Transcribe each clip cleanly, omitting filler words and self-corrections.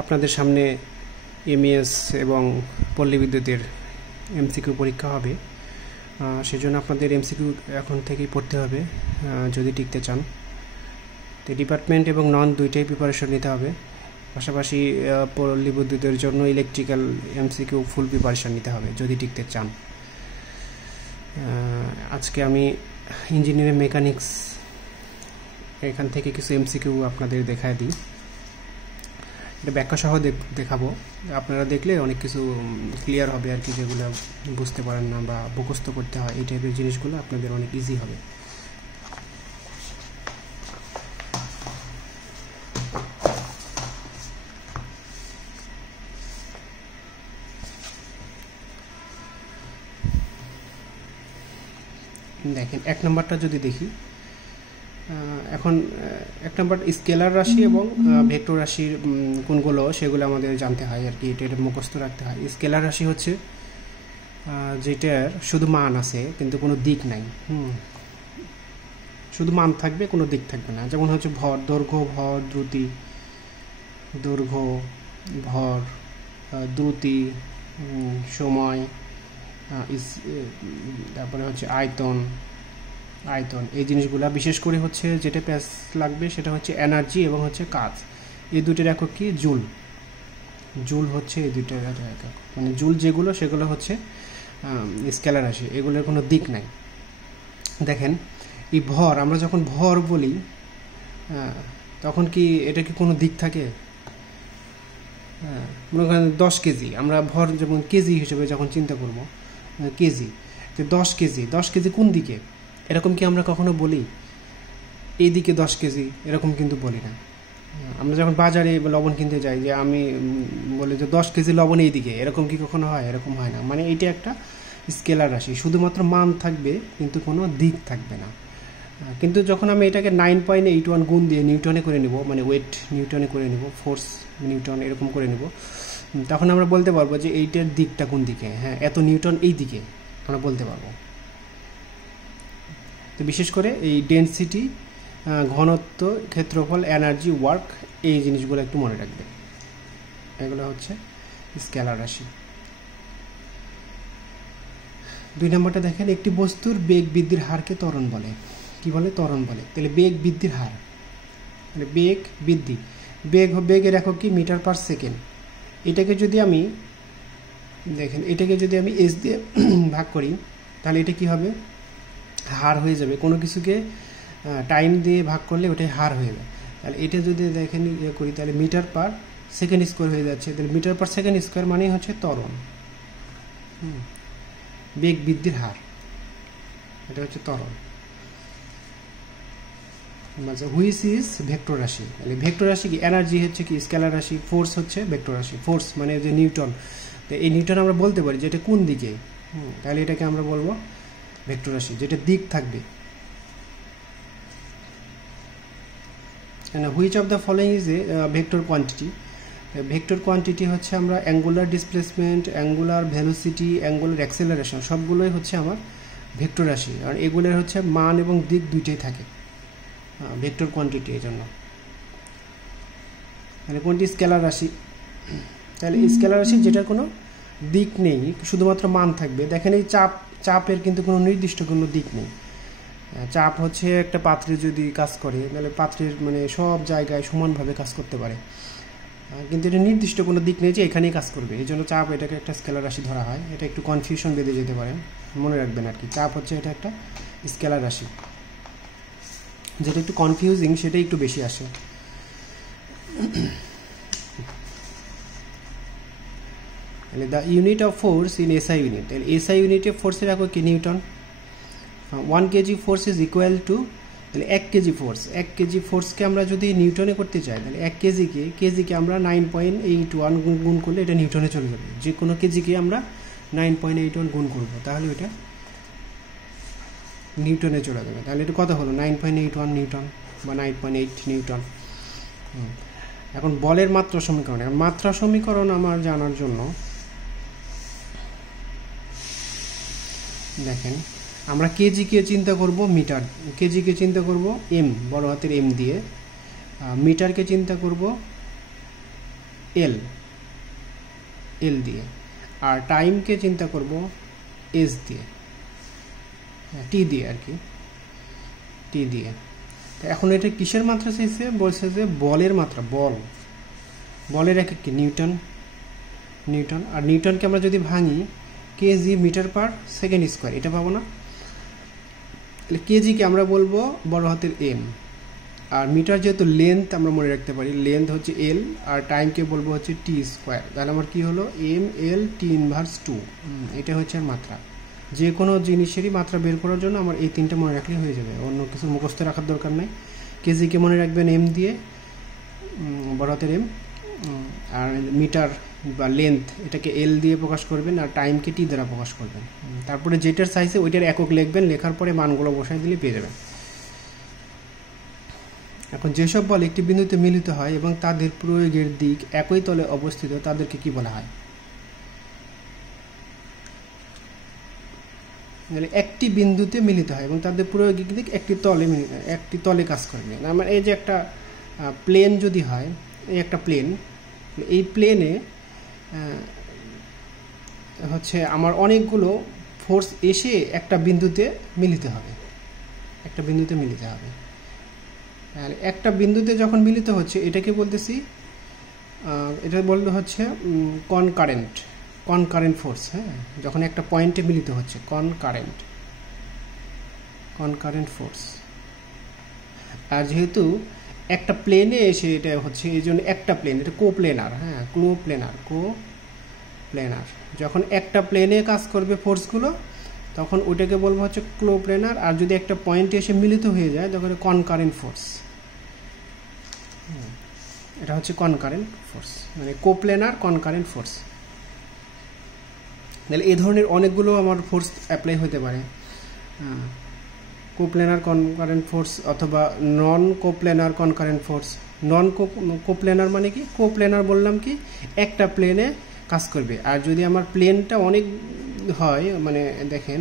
আপনাদের সামনে এমইএস এবং পল্লী বিদ্যুতের এমসিকিউ পরীক্ষা হবে। সেজন্য আপনাদের এমসিকিউ এখন থেকেই পড়তে হবে যদি টিকতে চান। তো ডিপার্টমেন্ট এবং নন দুইটাই প্রিপারেশন নিতে হবে। পাশাপাশি পল্লী বিদ্যুতের জন্য ইলেকট্রিক্যাল এমসিকিউ ফুল প্রিপারেশন নিতে হবে যদি টিকতে চান। আজকে আমি ইঞ্জিনিয়ারিং মেকানিক্স এখান থেকে কিছু এমসিকিউ আপনাদের দেখায় দিই। এটা ব্যাখ্যা সহ দেখাবো, আপনারা দেখলে অনেক কিছু ক্লিয়ার হবে আর কি, যেগুলো বুঝতে পারেন না বা মুখস্থ করতে হয়, এই টাইপের জিনিসগুলো আপনাদের অনেক ইজি হবে। দেখেন এক নম্বরটা যদি দেখি, এখন এক নম্বর স্কেলার রাশি এবং ভেক্টর রাশির কোনগুলো সেগুলো আমাদের জানতে হয় আর কি, এটা মুখস্থ রাখতে হয়। স্কেলার রাশি হচ্ছে যেটার শুধু মান আছে কিন্তু কোনো দিক নাই, শুধু মান থাকবে, কোনো দিক থাকবে না। যেমন হচ্ছে ভর, দৈর্ঘ্য, ভর, দ্রুতি, দৈর্ঘ্য, ভর, দ্রুতি, সময়, তারপরে হচ্ছে আয়তন, এই জিনিসগুলা। বিশেষ করে হচ্ছে যেটা প্যাচ লাগবে সেটা হচ্ছে এনার্জি এবং হচ্ছে কাজ। এই দুটোর একক কি? জুল হচ্ছে এই দুটোর একক, মানে জুল যেগুলো সেগুলো হচ্ছে স্কেলার রাশি, এগুলোর কোনো দিক নাই। দেখেন এই ভর, আমরা যখন ভর বলি তখন কি এটা কি কোনো দিক থাকে? মনে করেন 10 কেজি, আমরা ভর যেমন কেজি হিসেবে যখন চিন্তা করব, কেজি, যে 10 কেজি কোন দিকে, এরকম কি আমরা কখনো বলি? এই দিকে 10 কেজি এরকম কিন্তু বলি না। আমরা যখন বাজারে লবণ কিনতে যাই, যে আমি বলি যে 10 কেজি লবণ এই দিকে, এরকম কি কখনো হয়? এরকম হয় না। মানে এইটা একটা স্কেলার রাশি, শুধুমাত্র মান থাকবে কিন্তু কোনো দিক থাকবে না। কিন্তু যখন আমি এটাকে 9.81 গুণ দিয়ে নিউটনে করে নিব, মানে ওয়েট নিউটনে করে নিব, ফোর্স নিউটন এরকম করে নিব, তখন আমরা বলতে পারবো যে এইটার দিকটা কোন দিকে। হ্যাঁ, এত নিউটন এই দিকে আমরা বলতে পারবো। তো বিশেষ করে এই ডেনসিটি, ঘনত্ব, ক্ষেত্রফল, এনার্জি, ওয়ার্ক, এই জিনিসগুলো একটু মনে রাখবে। এগুলো হচ্ছে স্কেলার রাশি। 2 নম্বরটা দেখেন, একটি বস্তুর বেগ বৃদ্ধির হারকে ত্বরণ বলে। কি বলে? ত্বরণ বলে। তাহলে বেগ বৃদ্ধির হার, মানে বেগ বৃদ্ধি, বেগের একক কি? Metre per second. এটাকে যদি আমি দেখেন, এটাকে যদি আমি এস দিয়ে ভাগ করি তাহলে এটা কি হবে? হার হয়ে যাবে। কোনো কিছুকে টাইম দিয়ে ভাগ করলে ওটাই হার হয়ে যাবে। তাহলে এটা যদি দেখেন ইয়ে করি তাহলে মিটার পার সেকেন্ড স্কোয়ার হয়ে যাচ্ছে। তাহলে মিটার পার সেকেন্ড স্কোয়ার মানে হচ্ছে ত্বরণ, বেগ বৃদ্ধির হার, এটা হচ্ছে ত্বরণ। হুইচ ইজ ভেক্টর রাশি। তাহলে ভেক্টর রাশি কি? এনার্জি হচ্ছে কি? স্কেলার রাশি। ফোর্স হচ্ছে ভেক্টর রাশি। ফোর্স মানে যে নিউটন, তো এই নিউটন আমরা বলতে পারি যে এটা কোন দিকে, তাহলে এটাকে আমরা বলবো ভেক্টর রাশি, যেটা দিক থাকবে। Which of the following is a vector quantity. Vector quantity হচ্ছে আমরা angular displacement, angular velocity, angular acceleration সবগুলোই হচ্ছে আমার ভেক্টর রাশি। আর এগুলোর হচ্ছে মান এবং দিক দুইটাই থাকে ভেক্টর কোয়ান্টিটি। এই জন্য মানে কোনটি? স্কেলার রাশি। তাহলে স্কেলার রাশি যেটার কোনো দিক নেই, শুধুমাত্র মান থাকবে। দেখেন এই চাপের কিন্তু কোনো নির্দিষ্ট কোনো দিক নেই। চাপ হচ্ছে একটা পাত্রে যদি কাজ করে তাহলে পাত্রের মানে সব জায়গায় সমানভাবে কাজ করতে পারে, কিন্তু এটা নির্দিষ্ট কোনো দিক নেই যে এখানেই কাজ করবে। এই জন্য চাপ এটাকে একটা স্কেলার রাশি ধরা হয়। এটা একটু কনফিউশন বেঁধে যেতে পারে, মনে রাখবেন আর কি। চাপ হচ্ছে এটা একটা স্কেলার রাশি, যেটা একটু কনফিউজিং সেটাই একটু বেশি আসে। তাহলে the unit of force in SI unit. তাহলে এসআই ইউনিটে ফোর্সের একক কি? Newton. 1 KG force is equal two, তাহলে 1 কেজি ফোর্স, 1 কেজি ফোর্সকে আমরা যদি নিউটনে করতে চাই তাহলে 1 কেজিকে আমরা 9.81 গুণ করলে এটা নিউটনে চলে যাবে। যে কোনো কেজিকে আমরা 9.81 গুণ করব তাহলে এটা নিউটনে চলে যাবে। তাহলে এটা কত হলো? 9.81 নিউটন বা 9.8 নিউটন। এখন বলের মাত্রা সমীকরণ। এখন মাত্রা সমীকরণ আমার জানার জন্য দেখেন, আমরা কেজিকে চিন্তা করব মিটার, কেজিকে চিন্তা করব এম, বড় হাতের এম দিয়ে, মিটারকে চিন্তা করব এল দিয়ে, আর টাইমকে চিন্তা করব এস দিয়ে, টি দিয়ে আর কি, টি দিয়ে। তো এখন এটা কিসের মাত্রা চাইছে? বলছে যে বলের মাত্রা, বলের একক কি? নিউটন। আর নিউটনকে আমরা যদি ভাঙি KG metre per second square, এটা পাবো না? তাহলে কেজিকে আমরা বলবো বড় হাতের এম, আর মিটার যেহেতু লেন্থ আমরা মনে রাখতে পারি, লেন্থ হচ্ছে এল, আর টাইমকে বলবো হচ্ছে টি স্কোয়ার। তাহলে আমার কি হলো? এম এল টি ইনভার্স 2, এটা হচ্ছে মাত্রা। যে কোনো জিনিসেরই মাত্রা বের করার জন্য আমার এই তিনটা মনে রাখলেই হয়ে যাবে, অন্য কিছু মুখস্থ রাখার দরকার নাই। কেজিকে মনে রাখবেন এম দিয়ে, বড় হাতের এম, আর মিটার বা লেন্থ এটাকে এল দিয়ে প্রকাশ করবেন, আর টাইমকে টি দ্বারা প্রকাশ করবেন। তারপরে যেটার সাইজে ওইটার একক লিখবেন, লেখার পরে মানগুলো বসাই দিলে পেয়ে যাবেন। এখন যেসব বল একটি বিন্দুতে মিলিত হয় এবং তাদের প্রয়োগের দিক একই তলে অবস্থিত, তাদেরকে কি বলা হয়? একটি বিন্দুতে মিলিত হয় এবং তাদের প্রয়োগের দিক একটি তলে কাজ করবে। আমার এই যে একটা প্লেন যদি হয়, এই একটা প্লেন, এই প্লেনে হচ্ছে আমার অনেকগুলো ফোর্স এসে একটা বিন্দুতে মিলিত হবে, একটা বিন্দুতে যখন মিলিত হচ্ছে, এটাকে বলতেছি, এটা বলতে হচ্ছে কনকারেন্ট ফোর্স। হ্যাঁ, যখন একটা পয়েন্টে মিলিত হচ্ছে, কনকারেন্ট ফোর্স। আর যেহেতু একটা প্লেনে এসে এটা হচ্ছে, এই জন্য একটা প্লেন, এটা কোপ্লেনার। হ্যাঁ, কোপ্লেনার। যখন একটা প্লেনে কাজ করবে ফোর্সগুলো, তখন ওইটাকে বলবো হচ্ছে কোপ্লেনার। আর যদি একটা পয়েন্টে এসে মিলিত হয়ে যায়, তখন কনকারেন্ট ফোর্স। এটা হচ্ছে কনকারেন্ট ফোর্স, মানে কোপ্লেনার কনকারেন্ট ফোর্স। তাহলে এই ধরনের অনেকগুলো আমার ফোর্স অ্যাপ্লাই হতে পারে, কোপ্লেনার কনকারেন্ট ফোর্স অথবা নন কোপ্লেনার কনকারেন্ট ফোর্স। নন কোপ্লেনার মানে কি? কোপ্লেনার বললাম কি, একটা প্লেনে কাজ করবে। আর যদি আমার প্লেনটা অনেক হয়, মানে দেখেন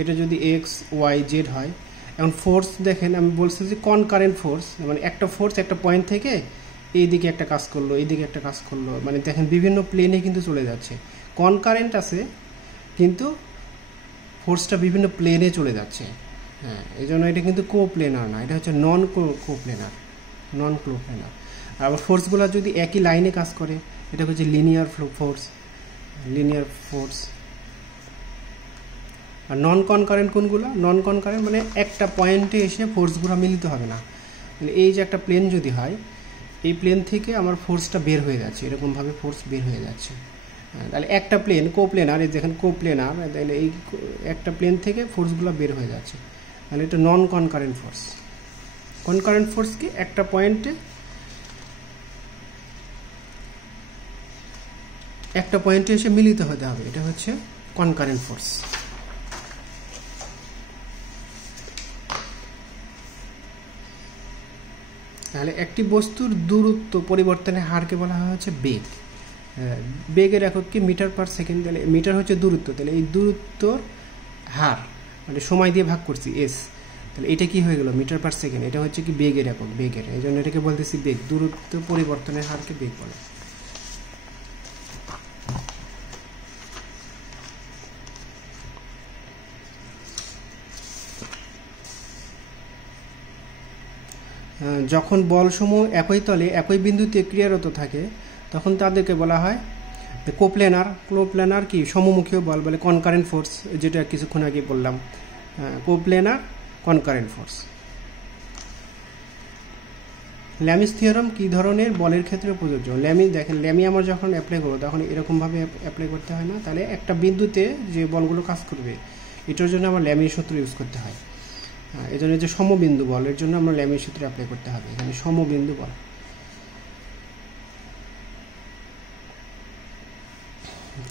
এটা যদি এক্স ওয়াই জেড হয়, এখন ফোর্স দেখেন আমি বলছি যে কনকারেন্ট ফোর্স, মানে একটা ফোর্স একটা পয়েন্ট থেকে এইদিকে একটা কাজ করলো, এইদিকে একটা কাজ করলো, মানে দেখেন বিভিন্ন প্লেনে কিন্তু চলে যাচ্ছে। কনকারেন্ট আছে কিন্তু ফোর্সটা বিভিন্ন প্লেনে চলে যাচ্ছে। হ্যাঁ, এই জন্য এটা কিন্তু কোপ্লেনার না, এটা হচ্ছে নন কোপ্লেনার। আবার ফোর্সগুলো যদি একই লাইনে কাজ করে, এটা হচ্ছে লিনিয়ার ফোর্স। আর নন কনকারেন্ট কোনগুলো? নন কনকারেন্ট মানে একটা পয়েন্টে এসে ফোর্সগুলো মিলিত হবে না। মানে এই যে একটা প্লেন যদি হয়, এই প্লেন থেকে আমার ফোর্সটা বের হয়ে যাচ্ছে, এরকমভাবে ফোর্স বের হয়ে যাচ্ছে। তাহলে একটা প্লেন কোপ্লেনার, এই দেখেন কোপ্লেনার, তাহলে এই একটা প্লেন থেকে ফোর্সগুলো বের হয়ে যাচ্ছে, তাহলে এটা নন কনকারেন্ট ফোর্স। কনকারেন্ট ফোর্স কি? একটা পয়েন্টে এসে মিলিত হতে হবে, এটা হচ্ছে কনকারেন্ট ফোর্স। তাহলে একটি বস্তুর দূরত্ব পরিবর্তনের হারকে বলা হয় হচ্ছে বেগ। বেগের একক কি? Metre per second. তাহলে মিটার হচ্ছে দূরত্ব, তাহলে এই দূরত্বর হার মানে সময় দিয়ে ভাগ করছি এস, তাহলে এটা কি হয়ে গেল? Metre per second. এটা হচ্ছে কি? বেগের একক, এই জন্য এটাকে বলতেছি বেগ। দূরত্ব পরিবর্তনের হারকে বেগ বলে। যখন বলসমূহ একই তলে একই বিন্দুতে ক্রিয়ারত থাকে, তখন তাদেরকে বলা হয় কোপ্লেনার কি? সমমুখীয় বল বলে কনকারেন্ট ফোর্স, যেটা কিছুক্ষণ আগে বললাম, কোপ্লেনার কনকারেন্ট ফোর্স। ল্যামিস থিওরাম কি ধরনের বলের ক্ষেত্রে প্রযোজ্য? ল্যামি আমার যখন অ্যাপ্লাই করবো, তখন এরকমভাবে অ্যাপ্লাই করতে হয় না। তাহলে একটা বিন্দুতে যে বলগুলো কাজ করবে, এটার জন্য আমার ল্যামির সূত্র ইউজ করতে হয়। এই জন্য যে সমবিন্দু বল, এর জন্য আমরা ল্যামির সূত্র অ্যাপ্লাই করতে হবে। এখানে সমবিন্দু বল।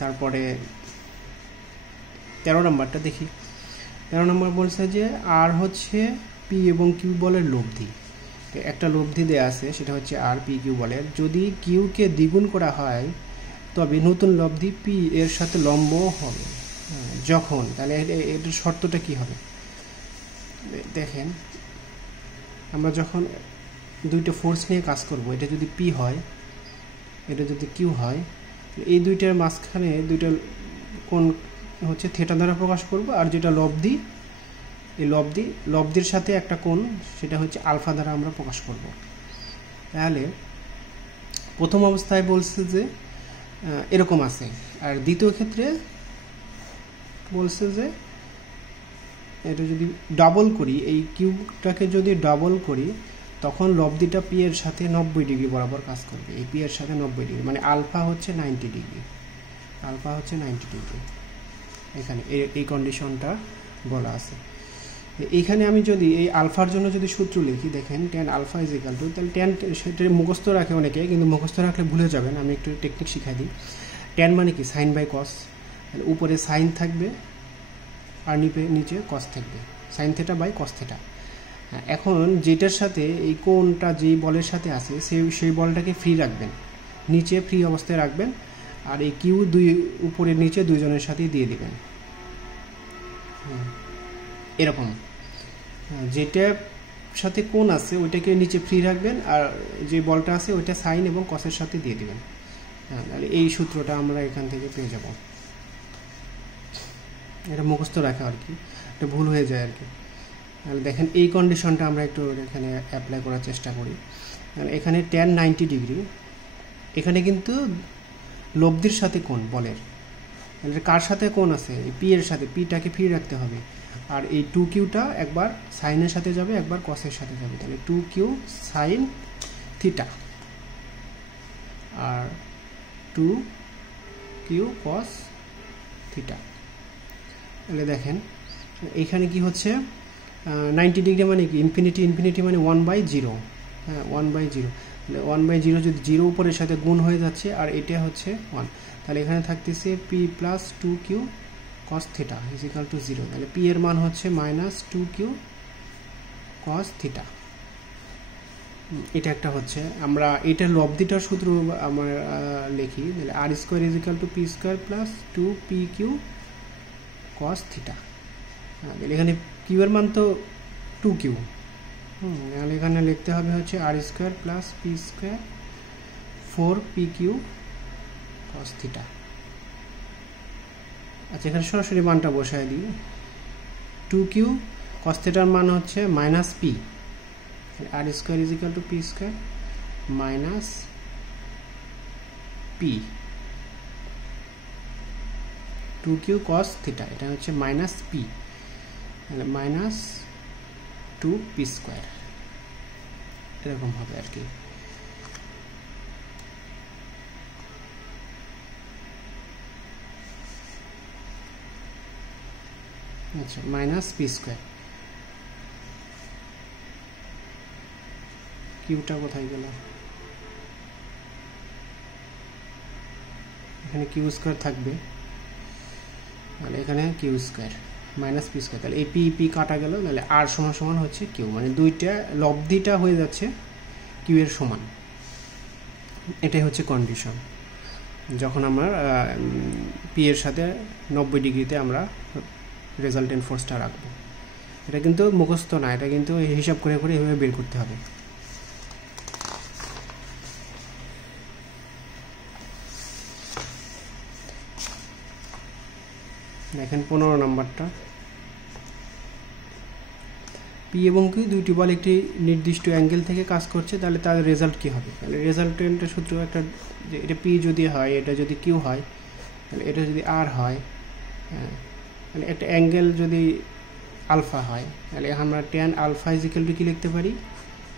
তারপরে 13 নম্বরটা দেখি। 13 নম্বর বলছে যে আর হচ্ছে পি এবং কিউ বলের লব্ধি। একটা লব্ধি দেয়া আছে, সেটা হচ্ছে আর পি কিউ বলের। যদি কিউকে দ্বিগুণ করা হয়, তবে নতুন লব্ধি পি এর সাথে লম্ব হবে। যখন, তাহলে এটার শর্তটা কি হবে? দেখেন, আমরা যখন দুইটা ফোর্স নিয়ে কাজ করব, এটা যদি পি হয়, এটা যদি কিউ হয়, এই দুইটার মাঝখানে দুইটা কোণ হচ্ছে থিটা দ্বারা প্রকাশ করব, আর যেটা লব্ধি, এই লব্ধির সাথে একটা কোণ, সেটা হচ্ছে আলফা দ্বারা আমরা প্রকাশ করব। তাহলে প্রথম অবস্থায় বলছে যে এরকম আছে, আর দ্বিতীয় ক্ষেত্রে বলছে যে এটা যদি ডাবল করি, এই কিউবটাকে যদি ডাবল করি, তখন লব্ধিটা পি এর সাথে 90 ডিগ্রি বরাবর কাজ করবে। এই পি এর সাথে 90 ডিগ্রি, মানে আলফা হচ্ছে 90 ডিগ্রি, আলফা হচ্ছে 90 ডিগ্রি। এখানে এই কন্ডিশনটা বলা আছে। এইখানে আমি যদি এই আলফার জন্য যদি সূত্র লিখি, দেখেন tan alpha is equal to, তাহলে tan সেটা মুখস্থ রাখে অনেকে, কিন্তু মুখস্থ রাখলে ভুলে যাবেন। আমি একটু টেকনিক শিখাই দিই। tan মানে কি সাইন বাই কস, উপরে সাইন থাকবে আর নিচে কস থাকবে, sine theta by cos theta. এখন যেটার সাথে এই কোণটা যেই বলের সাথে আছে সেই বলটাকে ফ্রি রাখবেন, নিচে ফ্রি অবস্থায় রাখবেন, আর এই কিউ উপরে নিচে দুইজনের সাথেই দিয়ে দিবেন এরকম। যেটার সাথে কোণ আছে ওইটাকে নিচে ফ্রি রাখবেন, আর যে বলটা আছে ওইটা সাইন এবং কসের সাথে দিয়ে দিবেন। তাহলে এই সূত্রটা আমরা এখান থেকে পেয়ে যাব। এটা মুখস্থ রাখা আর কি, এটা ভুল হয়ে যায় আর কি। তাহলে দেখেন এই কন্ডিশনটা আমরা একটু এখানে অ্যাপ্লাই করার চেষ্টা করি। এখানে tan 90 ডিগ্রি, এখানে কিন্তু লব্ধির সাথে কোণ বলের, কার সাথে কোণ আছে? পি এর সাথে, পিটাকে ফ্রি রাখতে হবে। আর এই 2q-টা একবার সাইনের সাথে যাবে, একবার কসের সাথে যাবে, তাহলে 2q সাইন থিটা আর 2q কস থিটা। তাহলে দেখেন এইখানে কি হচ্ছে, 90 ডিগ্রি মানে কি ইনফিনিটি, ইনফিনিটি মানে 1/0, হ্যাঁ 1/0। তাহলে 1/0 যদি 0 উপরের সাথে গুণ হয়ে যাচ্ছে, আর এটা হচ্ছে 1, তাহলে এখানে থাকতেছে p plus 2q cos theta is equal two 0। তাহলে p এর মান হচ্ছে মাইনাস 2q cos থিটা। এটা একটা হচ্ছে, আমরা এটার লব্ধিটার সূত্র আমরা লিখি, তাহলে r square is equal two p square plus 2pq cos theta. তাহলে এখানে q এর মান তো 2q, তাহলে এখানে লিখতে হবে হচ্ছে r square plus p square 4pq cos theta. আচ্ছা, এখানে সরাসরি মানটা বসায় দিই। 2q cos থিটার মান হচ্ছে minus p, r square is equal two p square minus p, 2q cos theta এটা হচ্ছে মাইনাস p, তাহলে মাইনাস 2p স্কোয়ার, এরকম হবে আর কি। আচ্ছা, মাইনাস পি স্কোয়ার, কিউটা কোথায় গেল? এখানে কিউ স্কোয়ার থাকবে, তাহলে এখানে Q square minus P square, তাহলে এই পি পি কাটা গেল, তাহলে আর সমান সমান হচ্ছে কিউ, মানে দুইটা লব্ধিটা হয়ে যাচ্ছে কিউ এর সমান। এটাই হচ্ছে কন্ডিশন যখন আমরা পি এর সাথে 90 ডিগ্রিতে আমরা রেজাল্টেন্ট ফোর্সটা রাখবো। এটা কিন্তু মুখস্থ না, এটা কিন্তু হিসাব করে করে এভাবে বের করতে হবে। দেখেন 15 নম্বরটা, পি এবং কিউ দুইটি বল একটি নির্দিষ্ট অ্যাঙ্গেল থেকে কাজ করছে, তাহলে তার রেজাল্ট কি হবে? তাহলে রেজাল্টেন্টের সূত্র একটা, যে এটা পি যদি হয়, এটা যদি কিউ হয়, তাহলে এটা যদি আর হয়, হ্যাঁ, তাহলে একটা অ্যাঙ্গেল যদি আলফা হয়, তাহলে আমরা tan alpha is equal to কি লিখতে পারি?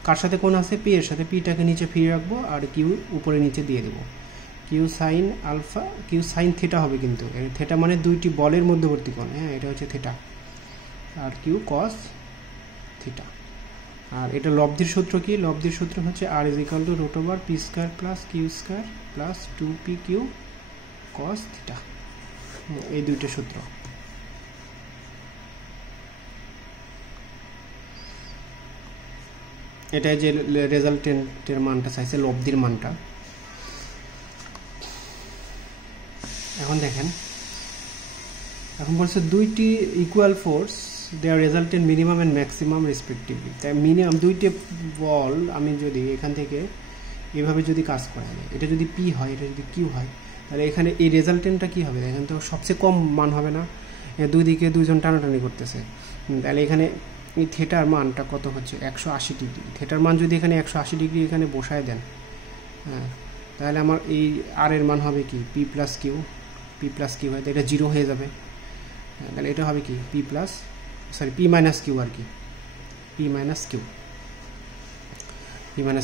কার সাথে কোণ আছে? পি এর সাথে, পিটাকে নিচে ফিরে রাখবো আর কিউ উপরে নিচে দিয়ে দেবো। Q sine alpha, Q sine theta হবে, কিন্তু থিটা মানে দুইটি বলের মধ্যবর্তী কোণ, হ্যাঁ এটা হচ্ছে থিটা, আর কিউ কস থিটা। আর এটা লব্ধির সূত্র কি? লব্ধির সূত্র হচ্ছে R is equal to root over P square plus Q square plus 2pq cos theta. এই দুইটা সূত্র। এটা যে রেজাল্টেন্টের মানটা চাইছে, লব্ধির মানটা। এখন দেখেন, এখন বলছে দুইটি equal force their resultant minimum and maximum respectively. তাই মিনিমাম দুইটি বল আমি যদি এখান থেকে এইভাবে যদি কাজ করা যায়, এটা যদি পি হয়, এটা যদি কিউ হয়, তাহলে এখানে এই রেজাল্টেন্টটা কী হবে? এখানে তো সবচেয়ে কম মান হবে না, দুই দিকে দুইজন টানাটানি করতেছে। তাহলে এখানে এই থিটার মানটা কত হচ্ছে? 180 ডিগ্রি। থিটার মান যদি এখানে 180 ডিগ্রি এখানে বসায় দেন, হ্যাঁ, তাহলে আমার এই আর এর মান হবে কি? P plus Q. P plus Q হয়, এটা 0 হয়ে যাবে। তাহলে এটা হবে কি? পি মাইনাস কিউ আর কি, পি মাইনাস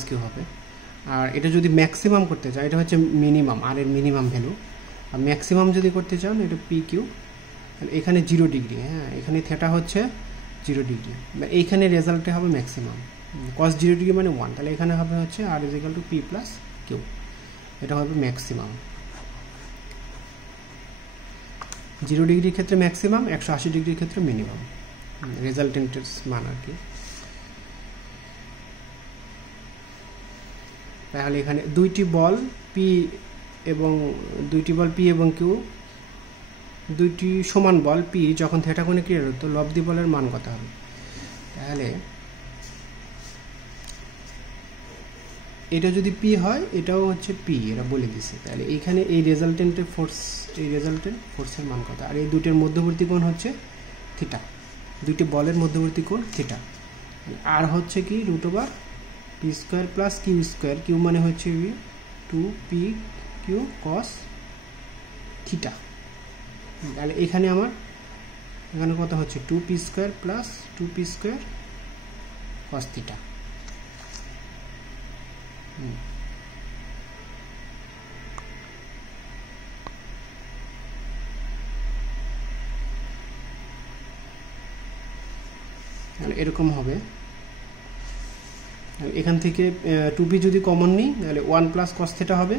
কিউ হবে। আর এটা যদি ম্যাক্সিমাম করতে চান, এটা হচ্ছে মিনিমাম, আর এর মিনিমাম ভ্যালু। আর ম্যাক্সিমাম যদি করতে চান, এটা পি কিউ, এখানে 0 ডিগ্রি, হ্যাঁ, এখানে থিটা হচ্ছে 0 ডিগ্রি, এইখানে রেজাল্টে হবে ম্যাক্সিমাম। কস 0 ডিগ্রি মানে 1, তাহলে এখানে হবে হচ্ছে R is equal to P plus Q, এটা হবে ম্যাক্সিমাম। 0 ডিগ্রির ক্ষেত্রে ম্যাক্সিমাম, 180 ডিগ্রির ক্ষেত্রে মিনিমাম, রেজাল্টেন্টের মান আর কি। তাহলে এখানে দুইটি বল পি এবং কিউ, দুইটি সমান বল পি যখন থিটা কোণে ক্রিয়া হতো, লব্ধি বলের মান কত হবে? তাহলে এটা যদি পি হয়, এটাও হচ্ছে পি, এটা বলে দিছে। তাহলে এইখানে এই রেজাল্টেন্টের ফোর্সের মান কত? আর এই দুইটার মধ্যবর্তী কোণ হচ্ছে থিটা, দুইটি বলের মধ্যবর্তী কোণ থিটা। আর হচ্ছে কি? √π² প্লাস কিউ স্কোয়ার, কিউ মানে হচ্ছে 2pq cos থিটা। তাহলে এখানে কত হচ্ছে? 2p² plus 2p² cos theta. তাহলে এরকম হবে। এখান থেকে 2p যদি কমন নিই, তাহলে 1 প্লাস cos থিটা হবে।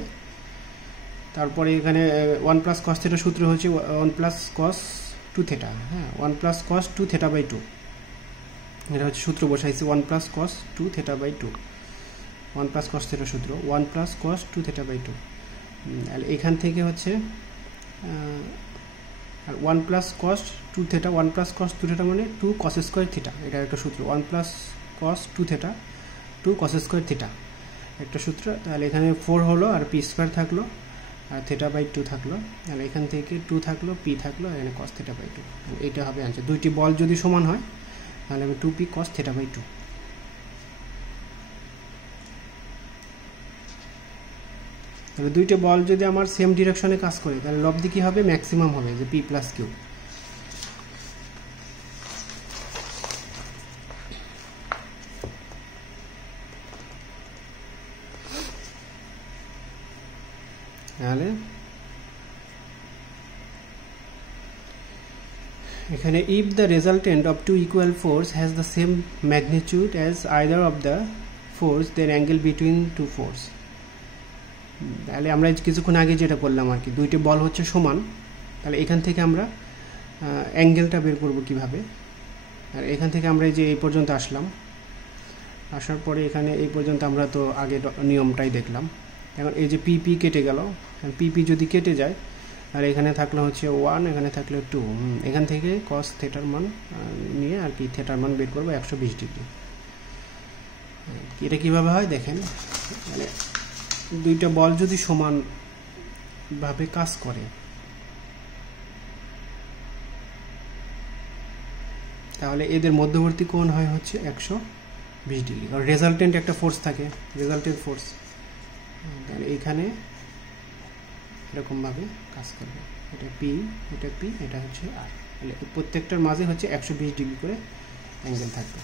তারপরে এখানে 1 প্লাস cos থিটা সূত্র হচ্ছে 1 প্লাস cos 2 থিটা, হ্যাঁ, 1 প্লাস cos 2 থিটা বাই 2, এটা হচ্ছে সূত্র বসাইছে 1 plus cos 2 theta by 2, 1 plus cos theta সূত্র 1 প্লাস cos 2 থিটা বাই 2। তাহলে এখান থেকে হচ্ছে আর 1 plus cos 2 theta, 1 plus cos 2 theta মানে 2 cos স্কোয়ার থিটা, এটা একটা সূত্র। 1 plus cos 2 theta 2 cos square theta, একটা সূত্র। তাহলে এখানে 4 হলো, আর পি স্কোয়ার থাকলো, আর থিটা বাই 2 থাকলো। তাহলে এখান থেকে 2 থাকলো, পি থাকলো, এখানে cos থিটা বাই 2। এইটা হবে আনসার। দুইটি বল যদি সমান হয়, তাহলে আমি 2p cos থিটা বাই 2। তাহলে দুইটা বল যদি আমার সেম ডিরেকশনে কাজ করে, তাহলে লব্ধি কি হবে? ম্যাক্সিমাম হবে, যে পি প্লাস কিউ। তাহলে এখানে if the resultant of two equal force has the same magnitude as either of the force, then angle between two force। তাহলে আমরা কিছুক্ষণ আগে যেটা করলাম আর কি, দুইটি বল হচ্ছে সমান, তাহলে এখান থেকে আমরা অ্যাঙ্গেলটা বের করব কিভাবে। আর এখান থেকে আমরা এই যে এই পর্যন্ত আসার পরে এখানে এই পর্যন্ত আমরা তো আগে নিয়মটাই দেখলাম। এখন এই যে পিপি কেটে গেল, পিপি যদি কেটে যায়, আর এখানে থাকলে হচ্ছে 1, এখানে থাকলে 2, এখান থেকে cos থিটার মান নিয়ে আর কি থিটার মান বের করবো 120 ডিগ্রি। এটা কিভাবে হয় দেখেন, মানে দুইটা বল যদি সমানভাবে কাজ করে, তাহলে এদের মধ্যবর্তী কোণ হয় হচ্ছে 120 ডিগ্রি। আর রেজাল্টেন্ট একটা ফোর্স থাকে, রেজাল্টেন্ট ফোর্স, তাহলে এইখানে এরকমভাবে কাজ করবে। এটা পি, এটা হচ্ছে আর, তাহলে প্রত্যেকটার মাঝে হচ্ছে 120 ডিগ্রি করে অ্যাঙ্গেল থাকবে।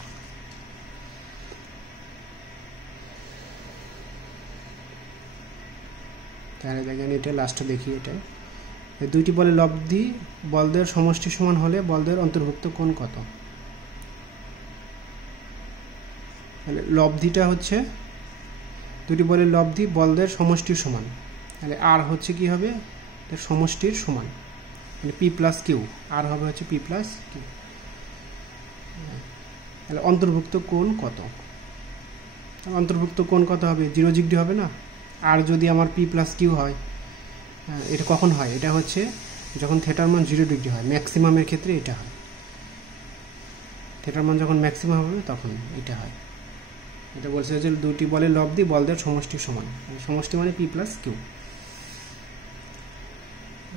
তাহলে দেখেন এটা লাস্টে দেখি, এটা দুইটি বলের লব্ধি বলদের সমষ্টি সমান হলে বলদের অন্তর্ভুক্ত কোণ কত? তাহলে লব্ধিটা হচ্ছে দুটি বলের লব্ধি বলদের সমষ্টির সমান, তাহলে আর হচ্ছে কি হবে? তার সমষ্টির সমান, মানে পি প্লাস কিউ, আর হবে হচ্ছে পি প্লাস কিউ। তাহলে অন্তর্ভুক্ত কোণ কত? অন্তর্ভুক্ত কোণ কত হবে? 0 ডিগ্রি হবে না? আর যদি আমার পি প্লাস কিউ হয়, এটা কখন হয়? এটা হচ্ছে যখন থিটার মান 0 ডিগ্রি হয়, ম্যাক্সিমামের ক্ষেত্রে এটা হয়। থিটার মান যখন ম্যাক্সিমাম হবে তখন এটা হয়। এটা বলছে যে দুটি বলের লব্ধি বলদের সমষ্টি সমান, সমষ্টি মানে পি প্লাস কিউ।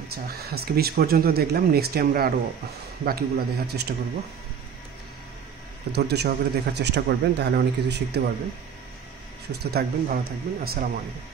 আচ্ছা, আজকে 20 পর্যন্ত দেখলাম, নেক্সটে আমরা আরও বাকিগুলো দেখার চেষ্টা করব। ধৈর্য সহকারে দেখার চেষ্টা করবেন, তাহলে অনেক কিছু শিখতে পারবেন। সুস্থ থাকবেন, ভালো থাকবেন। আসসালামু আলাইকুম।